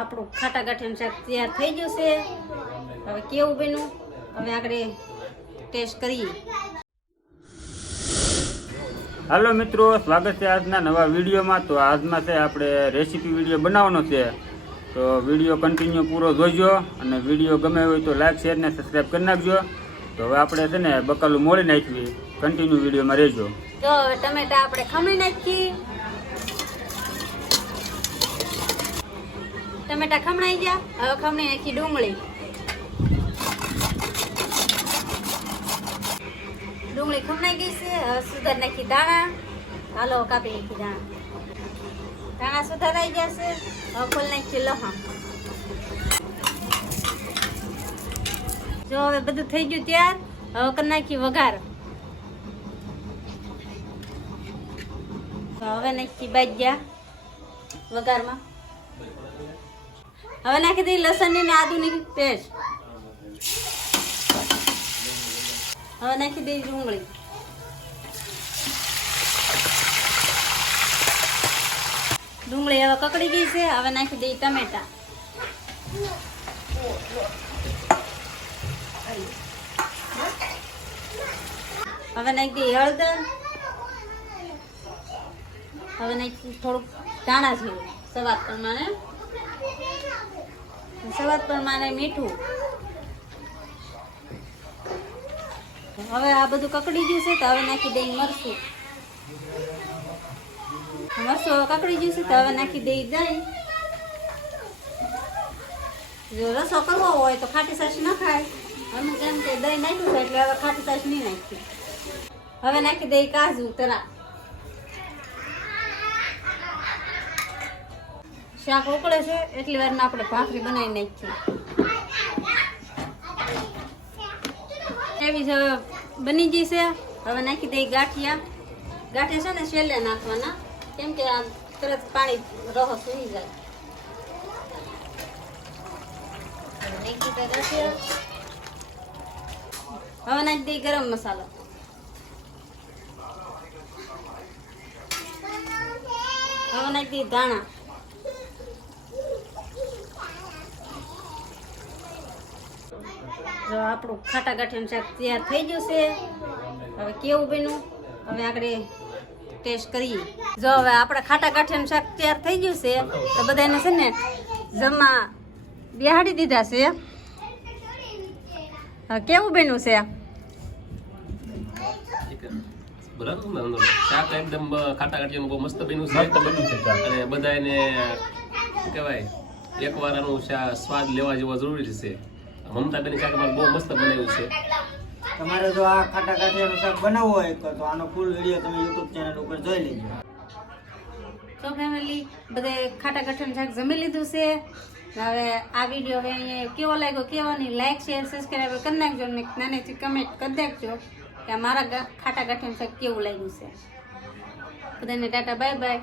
આપણું ખાટા ગાંઠિયાનું શાક તૈયાર થઈ ગયું છે હવે કેવું બન્યું? હવે આપણે ટેસ્ટ કરીએ. હાલો મિત્રો સ્વાગત છે આજના નવા વિડીયોમાં. તો આજમાં છે આપણે રેસીપી વીડિયો બનાવવાનો છે. તો વીડિયો કન્ટિન્યુ પૂરો જોઈજો અને વીડિયો ગમે હોય તો લાઈક શેર ને સબસ્ક્રાઈબ કરી નાખજો. તો હવે આપણે છે ને બકાલું મોડી નાખવી. કન્ટિન્યુ વિડીયોમાં રહેજો. તો ટમેટા આપણે ખમણી નાખી ટમેટા ખમણાઈ ગયા. હવે ખમણી નાખી ડુંગળી. ડુંગળી ખમણાઈ ગઈ છે. હવે સુધાર નાખી દાણા હાલો, કાપી નાખી દાણા દાણા સુધારાઈ ગયા છે. હવે ફૂલ નાખી લહણ. જો હવે બધું થઈ ગયું ત્યાર, હવે કરી નાખી વઘાર. હવે નાખી બાજ્યા વઘારમાં. હવે નાખી દઈ લસણની ને આદુની પેસ્ટ. હવે નાખી દઈ ડુંગળી. ડુંગળી હવે કકડી ગઈ છે, હવે નાખી દઈએ ટમેટા. હવે નાખી દઈ હળદર. હવે નાખી થોડુંક ધાણા જેવું સવાદ પ્રમાણે. સવાદ પ્રમાણે મીઠું. હવે આ બધું કકડી ગયું છે તો હવે નાખી દઈ મરસું. મરસું હવે કકડી ગયું છે તો હવે નાખી દઈ દહીં. જો રસો કરવો હોય તો ખાટી સાસ ન ખાય. અમે જેમ કે દહીં નાખ્યું છે એટલે હવે ખાટી સાસ નહીં નાખી હવે નાખી દઈ કાજુ તરા શાક ઉકળે છે, એટલી વારમાં આપણે ભાખરી બનાવી નાખીએ એવી જ બની ગઈ છે. હવે નાખી દઈ ગાંઠિયા. ગાંઠિયા છે ને છેલ્લે નાખવાના. કેમ કે આ તરત પાણી રહો સુઈ જાય. હવે નાખી દઈ ગરમ મસાલો. હવે નાખી દઈ ધાણા. જો આપણું ખાટા ગાંઠિયાનું શાક તૈયાર થઈ ગયું છે હવે કેવું બન્યું? હવે આપણે ટેસ્ટ કરીએ. જો હવે આપણે ખાટા ગાંઠિયાનું શાક તૈયાર થઈ ગયું છે તો બધાને છે ને જમવા બિહાડી દીધા છે. હવે કેવું બન્યું છે? બરાબર શાક એકદમ ખાટા બહુ મસ્ત બન્યું છે. બન્યું છે અને બધાને શું કહેવાય એકવાર આનું શા- સ્વાદ લેવા જેવો જરૂરી છે. મમતાબેન શાક અમારે બહુ મસ્ત બનાવ્યું છે. તમારે જો આ ખાટા કાઠિયાનું શાક બનાવવું હોય તો તો આનો ફૂલ વીડિયો તમે યુટ્યુબ ચેનલ ઉપર જોઈ લેજો. તો ફેમિલી બધે ખાટા કાઠિયાનું શાક જમી લીધું છે. હવે આ વીડિયો હવે અહીંયા કેવો લાગ્યો કેવો નહીં લાઈક શેર સબસ્ક્રાઈબ કરી નાખજો અને નાનેથી કમેન્ટ કરી નાખજો કે આ મારા ખાટા કાઠિયાનું શાક કેવું લાગ્યું છે. બધાને ટાટા બાય બાય